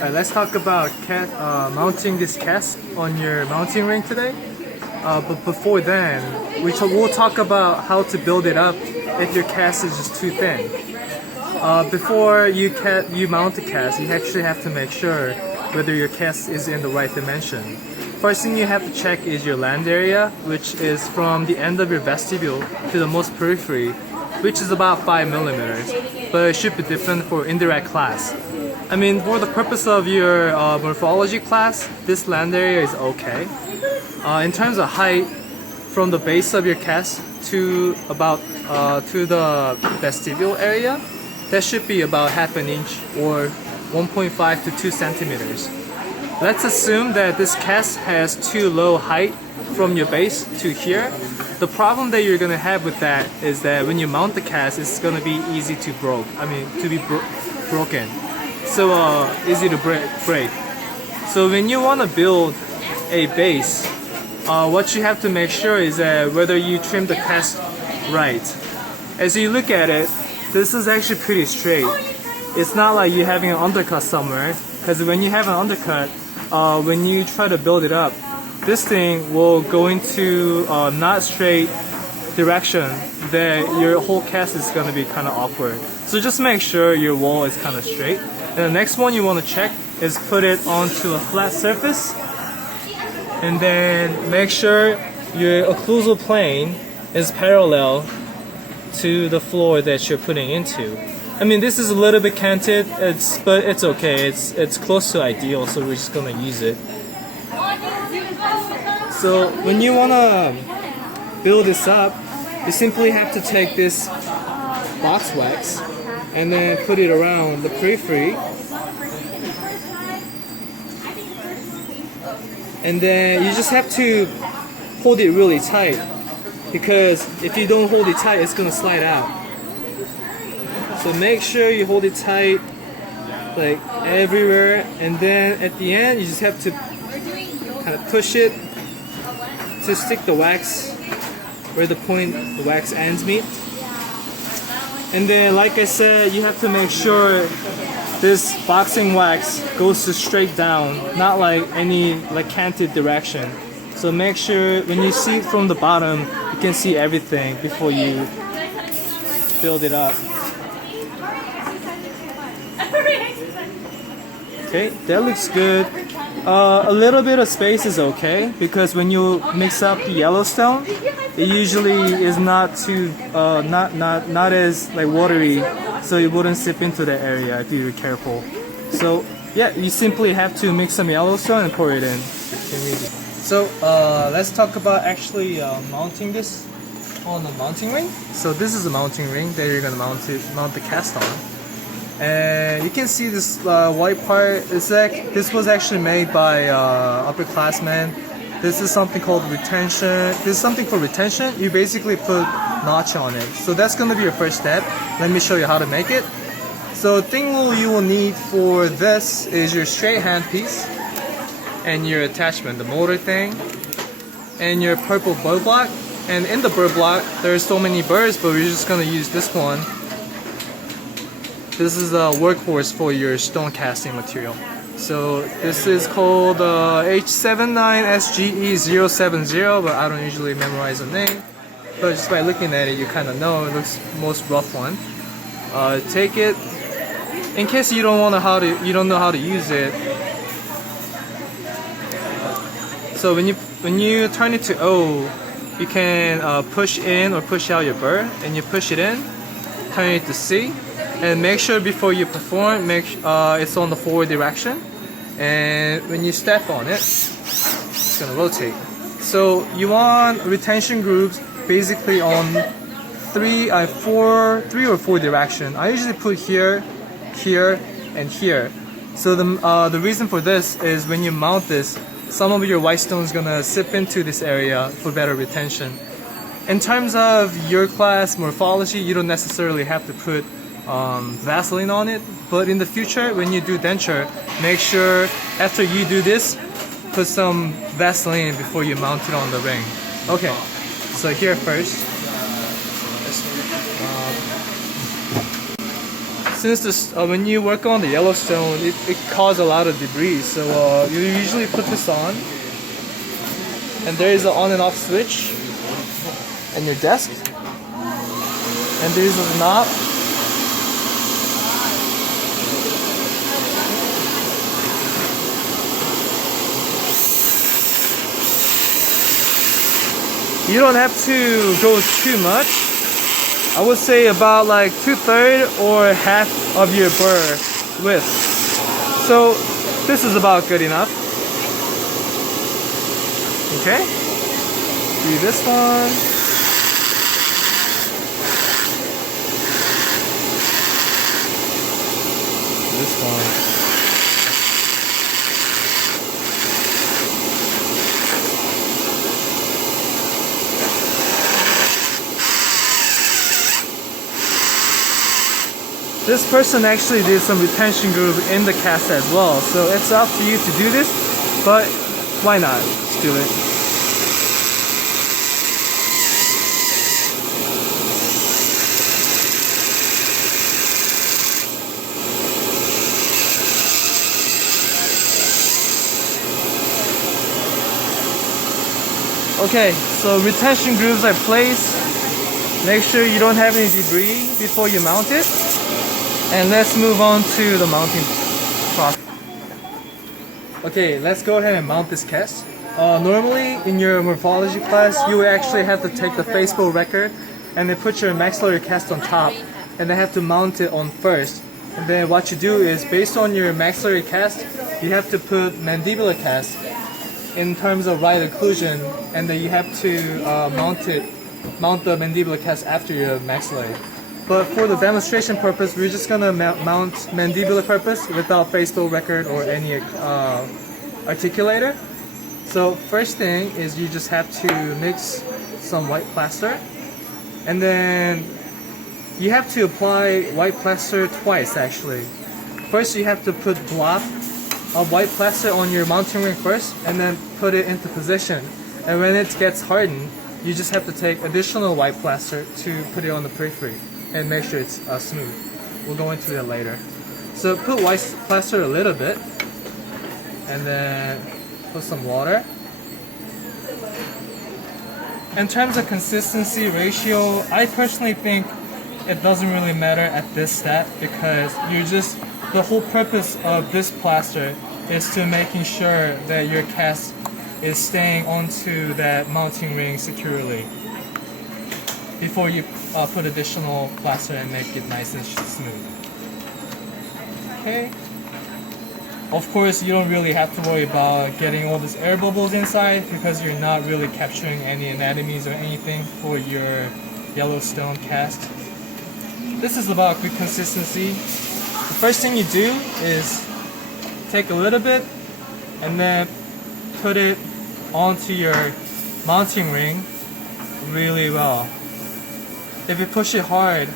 Let's talk about mounting this cast on your mounting ring today. But before then, we'll talk about how to build it up if your cast is just too thin. Before you mount the cast, you actually have to make sure whether your cast is in the right dimension. First thing you have to check is your land area, which is from the end of your vestibule to the most periphery, which is about 5 millimeters, but it should be different for indirect class. I mean, for the purpose of your morphology class, this land area is okay. In terms of height, from the base of your cast to about to the vestibule area, that should be about half an inch or 1.5 to 2 centimeters. Let's assume that this cast has too low height from your base to here. The problem that you're gonna have with that is that when you mount the cast, it's gonna be easy to be broken. So easy to break. So when you wanna build a base, what you have to make sure is that whether you trim the cast right. As you look at it, this is actually pretty straight. It's not like you're having an undercut somewhere, because when you have an undercut, when you try to build it up, this thing will go into not straight direction, that your whole cast is going to be kind of awkward. So just make sure your wall is kind of straight. And the next one you want to check is put it onto a flat surface, and then make sure your occlusal plane is parallel to the floor that you're putting into. I mean, this is a little bit canted, but it's okay. It's close to ideal, so we're just gonna use it. So when you wanna build this up, you simply have to take this box wax and then put it around the periphery, and then you just have to hold it really tight, because if you don't hold it tight, it's gonna slide out. So make sure you hold it tight, like everywhere, and then at the end you just have to kind of push it to stick the wax where the wax ends meet. And then, like I said, you have to make sure this boxing wax goes straight down, not like any canted direction. So make sure when you see it from the bottom, you can see everything before you build it up. Okay, that looks good. A little bit of space is okay, because when you mix up the Yellowstone, it usually is not too not as watery, so it wouldn't sip into the area if you're careful. So yeah, you simply have to mix some Yellowstone and pour it in. So let's talk about actually mounting this on the mounting ring. So this is a mounting ring that you're gonna mount the cast on. And you can see this white part. This was actually made by upperclassmen. This is something called retention. This is something for retention. You basically put notch on it. So that's going to be your first step. Let me show you how to make it. So the thing you will need for this is your straight hand piece and your attachment, the motor thing, and your purple bird block. And in the bird block, there's so many birds, but we're just going to use this one. This is a workhorse for your stone casting material. So this is called H79SGE070, but I don't usually memorize the name. But just by looking at it, you kind of know it looks most rough one. Take it. In case you don't know how to use it. So when you turn it to O, you can push in or push out your burr, and you push it in, turn it to C. And make sure before you perform, it's on the forward direction. And when you step on it, it's gonna rotate. So you want retention grooves basically on three or four direction. I usually put here, here, and here. So the reason for this is when you mount this, some of your white stone is gonna sip into this area for better retention. In terms of your class morphology, you don't necessarily have to put Vaseline on it, but in the future when you do denture, make sure after you do this, put some Vaseline before you mount it on the ring. Okay, so here first, since this, when you work on the Yellowstone, it causes a lot of debris. So you usually put this on, and there is an on and off switch in your desk, and there is a knob. You don't have to go too much. I would say about like 2/3 or half of your burr width. So this is about good enough. Okay. Do this one. This one. This person actually did some retention groove in the cast as well, so it's up to you to do this, but why not? Let's do it. Okay, so retention grooves are placed. Make sure you don't have any debris before you mount it. And let's move on to the mounting process. Okay, let's go ahead and mount this cast. Normally in your morphology class, you would actually have to take the Facebook record and then put your maxillary cast on top and then have to mount it on first. And then what you do is, based on your maxillary cast, you have to put mandibular cast in terms of right occlusion, and then you have to mount the mandibular cast after your maxillary. But for the demonstration purpose, we're just gonna mount mandibular purpose without Facebook record or any articulator. So first thing is you just have to mix some white plaster, and then you have to apply white plaster twice actually. First you have to put blob of white plaster on your mounting ring first, and then put it into position. And when it gets hardened, you just have to take additional white plaster to put it on the periphery and make sure it's smooth. We'll go into that later. So put white plaster a little bit, and then put some water. In terms of consistency ratio, I personally think it doesn't really matter at this step, because the whole purpose of this plaster is to making sure that your cast is staying onto that mounting ring securely before you put additional plaster and make it nice and smooth. Okay. Of course, you don't really have to worry about getting all these air bubbles inside, because you're not really capturing any anatomies or anything for your Yellowstone cast. This is about good consistency. The first thing you do is take a little bit and then put it onto your mounting ring really well. If you push it hard,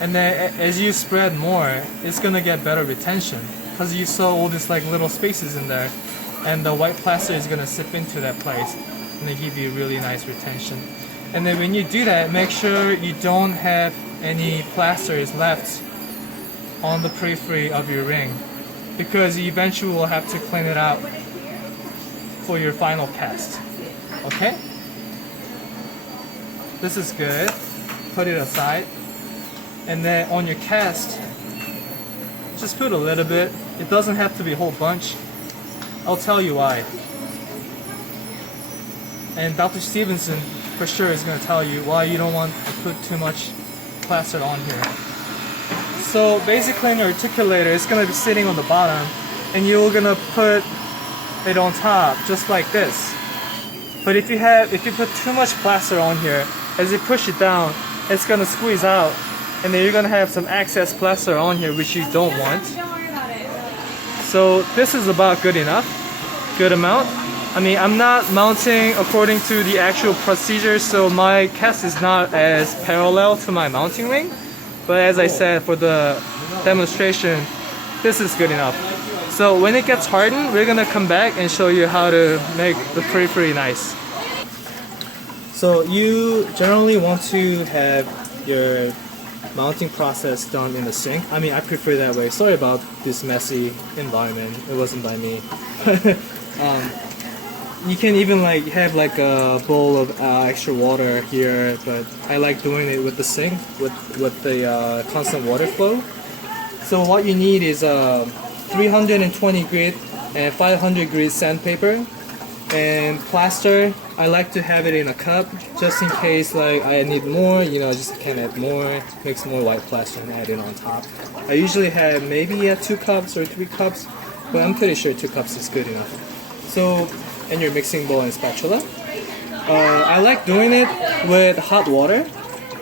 and then as you spread more, it's gonna get better retention, because you saw all these like little spaces in there, and the white plaster is gonna sip into that place and they give you really nice retention. And then when you do that, make sure you don't have any plasters left on the periphery of your ring, because you eventually will have to clean it out for your final cast. Okay? This is good. Put it aside. And then on your cast, just put a little bit. It doesn't have to be a whole bunch. I'll tell you why. And Dr. Stevenson for sure is going to tell you why you don't want to put too much plaster on here. So basically an articulator is going to be sitting on the bottom, and you're going to put it on top just like this. But if you put too much plaster on here, as you push it down, it's going to squeeze out, and then you're going to have some excess plaster on here which you don't want. So this is about good enough, good amount. I mean, I'm not mounting according to the actual procedure, so my cast is not as parallel to my mounting ring. But as I said, for the demonstration, this is good enough. So when it gets hardened, we're gonna come back and show you how to make the periphery nice. So you generally want to have your mounting process done in the sink. I mean, I prefer that way. Sorry about this messy environment. It wasn't by me. You can even like have like a bowl of extra water here, but I like doing it with the sink with the constant water flow. So what you need is 320 grit and 500 grit sandpaper and plaster. I like to have it in a cup just in case like I need more, you know, just can add more, mix more white plaster and add it on top. I usually have maybe 2 cups or 3 cups, but I'm pretty sure 2 cups is good enough. So, and your mixing bowl and spatula. I like doing it with hot water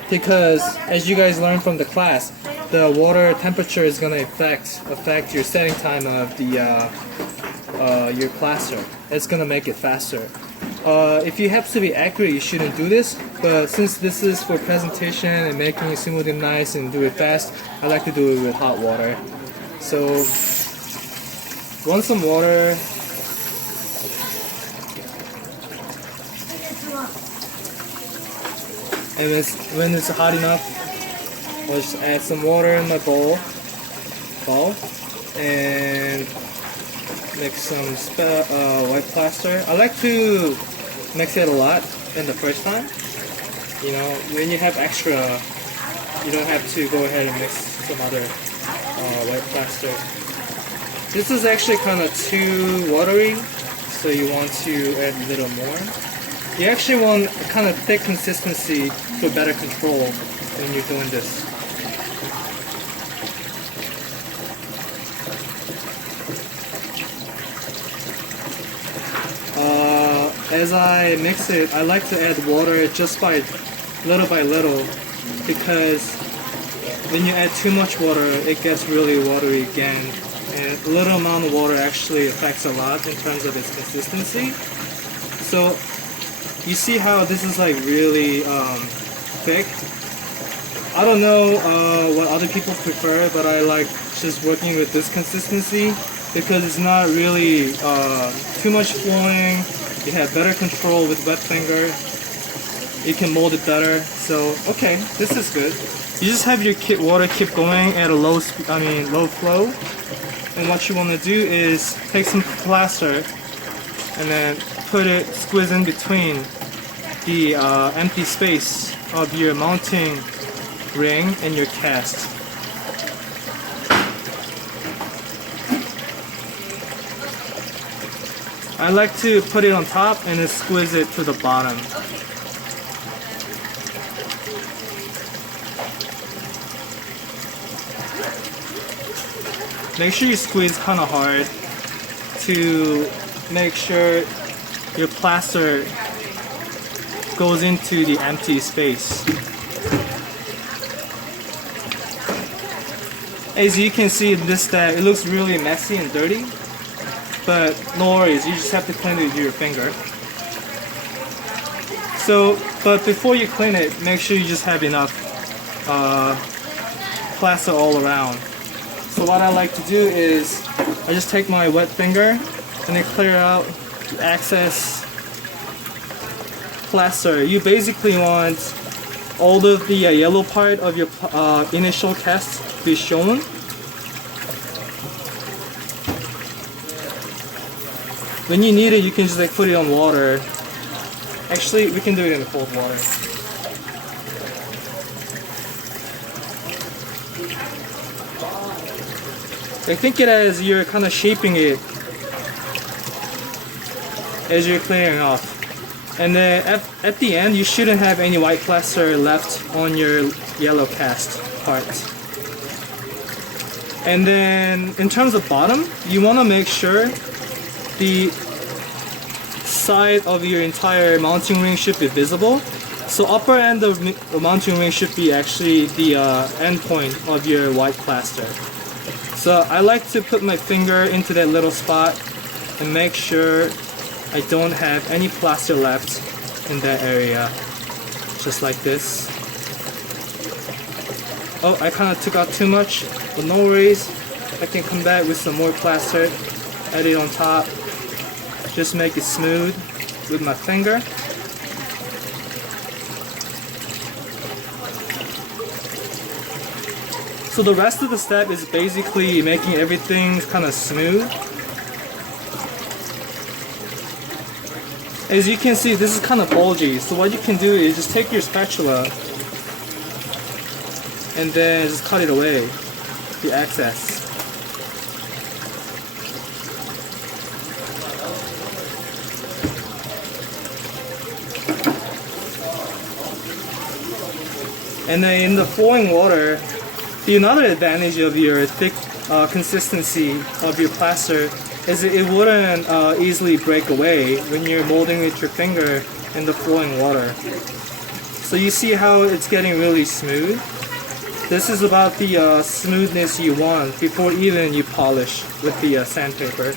because as you guys learned from the class, the water temperature is going to affect your setting time of the your plaster. It's going to make it faster. If you have to be accurate, you shouldn't do this, but since this is for presentation and making it smooth and nice and do it fast, I like to do it with hot water. So run some water. And when it's hot enough, I'll just add some water in my bowl and mix some white plaster. I like to mix it a lot in the first time. You know, when you have extra, you don't have to go ahead and mix some other white plaster. This is actually kind of too watery, so you want to add a little more. You actually want a kind of thick consistency for better control when you're doing this. As I mix it, I like to add water just by little because when you add too much water, it gets really watery again. And a little amount of water actually affects a lot in terms of its consistency. So you see how this is like really thick? I don't know what other people prefer, but I like just working with this consistency because it's not really too much flowing. You have better control with wet finger. You can mold it better. So okay, this is good. You just have your water keep going at a low flow. And what you want to do is take some plaster and then squeeze in between the empty space of your mounting ring and your cast. I like to put it on top and then squeeze it to the bottom. Make sure you squeeze kind of hard to make sure your plaster goes into the empty space. As you can see in this step, it looks really messy and dirty, but no worries, you just have to clean it with your finger. So, but before you clean it, make sure you just have enough plaster all around. So what I like to do is, I just take my wet finger and then clear out the excess plaster. You basically want all of the yellow part of your initial cast to be shown. When you need it, you can just like put it on water. Actually, we can do it in the cold water. I think it as you're kind of shaping it as you're clearing off. And then at the end, you shouldn't have any white plaster left on your yellow cast part. And then in terms of bottom, you want to make sure the side of your entire mounting ring should be visible. So upper end of the mounting ring should be actually the end point of your white plaster. So I like to put my finger into that little spot and make sure I don't have any plaster left in that area. Just like this. Oh, I kind of took out too much, but no worries. I can come back with some more plaster, add it on top. Just make it smooth with my finger. So the rest of the step is basically making everything kind of smooth. As you can see, this is kind of bulgy. So what you can do is just take your spatula and then just cut it away, the excess. And then in the flowing water, another advantage of your thick consistency of your plaster is it wouldn't easily break away when you're molding with your finger in the flowing water. So you see how it's getting really smooth? This is about the smoothness you want before even you polish with the sandpaper.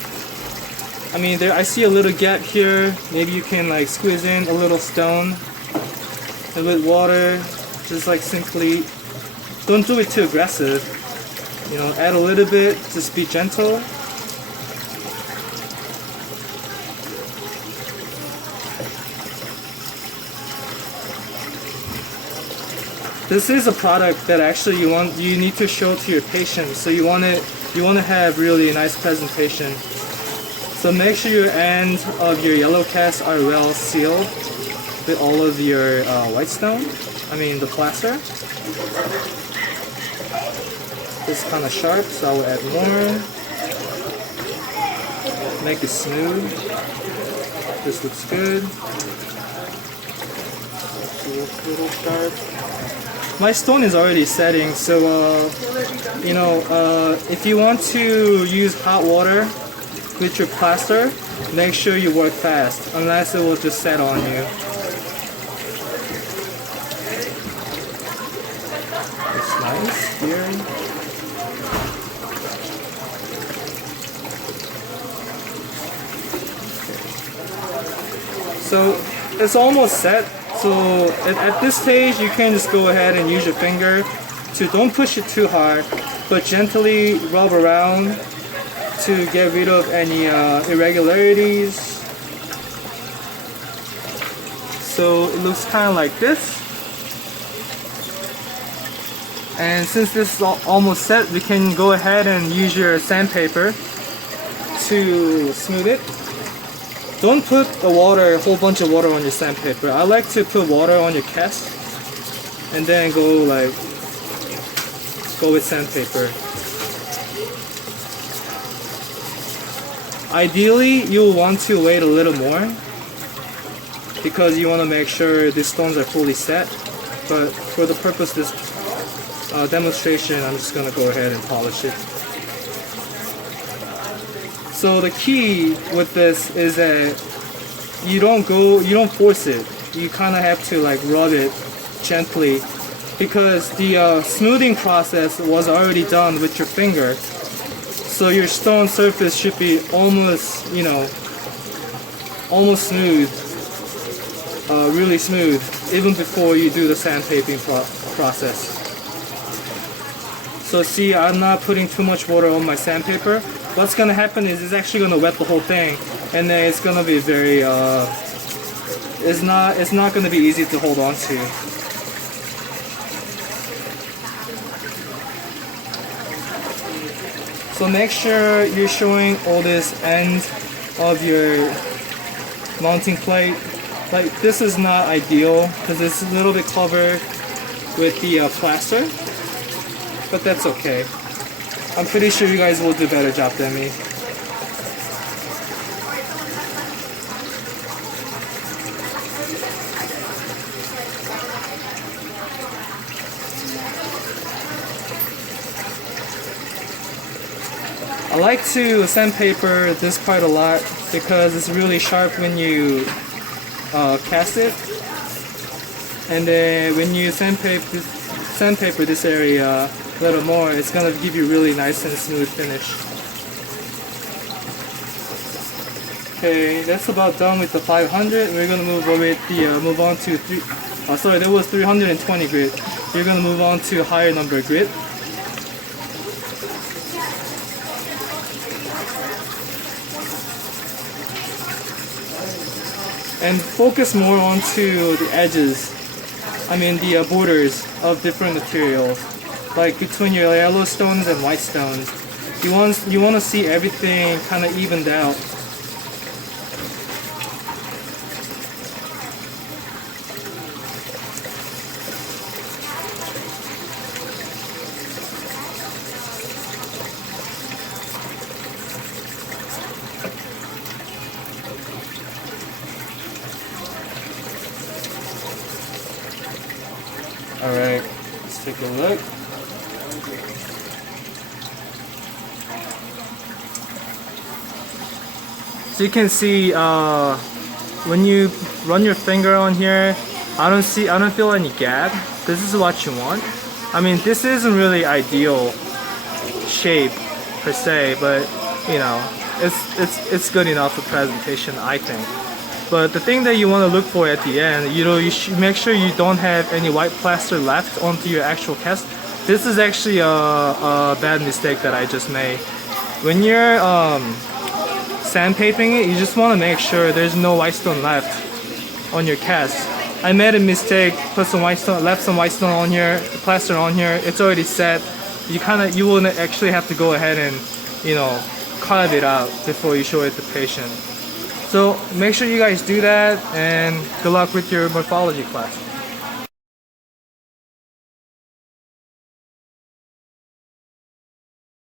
I mean, I see a little gap here. Maybe you can like squeeze in a little stone and with water. Just like simply, don't do it too aggressive. You know, add a little bit, just be gentle. This is a product that actually you need to show to your patients. So you want to have really nice presentation. So make sure your ends of your yellow cast are well sealed with all of your white stone. I mean the plaster. It's kind of sharp, so I'll add more. Make it smooth. This looks good. A little sharp. My stone is already setting, so you know, if you want to use hot water with your plaster, make sure you work fast, unless it will just set on you. It's nice here. So it's almost set. So at this stage, you can just go ahead and use your finger to don't push it too hard, but gently rub around to get rid of any irregularities. So it looks kind of like this. And since this is almost set, we can go ahead and use your sandpaper to smooth it. Don't put a whole bunch of water on your sandpaper. I like to put water on your cast and then go with sandpaper. Ideally, you'll want to wait a little more because you want to make sure the stones are fully set. But for the purpose of this demonstration, I'm just going to go ahead and polish it. So the key with this is that you don't force it. You kind of have to like rub it gently because the smoothing process was already done with your finger. So your stone surface should be almost, you know, almost smooth, really smooth, even before you do the sandpapering process. So see, I'm not putting too much water on my sandpaper. What's gonna happen is it's actually gonna wet the whole thing, and then it's gonna be very it's not gonna be easy to hold on to. So make sure you're showing all this end of your mounting plate. Like this is not ideal because it's a little bit covered with the plaster, but that's okay. I'm pretty sure you guys will do a better job than me. I like to sandpaper this part a lot because it's really sharp when you cast it. And then when you sandpaper this area a little more, it's gonna give you really nice and smooth finish. Okay, that's about done with the 500. We're gonna move on to that was 320 grit. We're gonna move on to higher number grit. And focus more onto the edges. I mean the borders of different materials. like between your yellow stones and white stones. You want to see everything kind of evened out. Alright, let's take a look. So you can see when you run your finger on here, I don't feel any gap. This is what you want. I mean, this isn't really ideal shape per se, but you know, it's good enough for presentation, I think. But the thing that you want to look for at the end, you should make sure you don't have any white plaster left onto your actual cast. This is actually a bad mistake that I just made. When you're sandpapering it, you just want to make sure there's no white stone left on your cast. I made a mistake, put some white stone, left some white stone on here, plaster on here. It's already set. You will actually have to go ahead and carve it out before you show it to the patient. So make sure you guys do that, and good luck with your morphology class.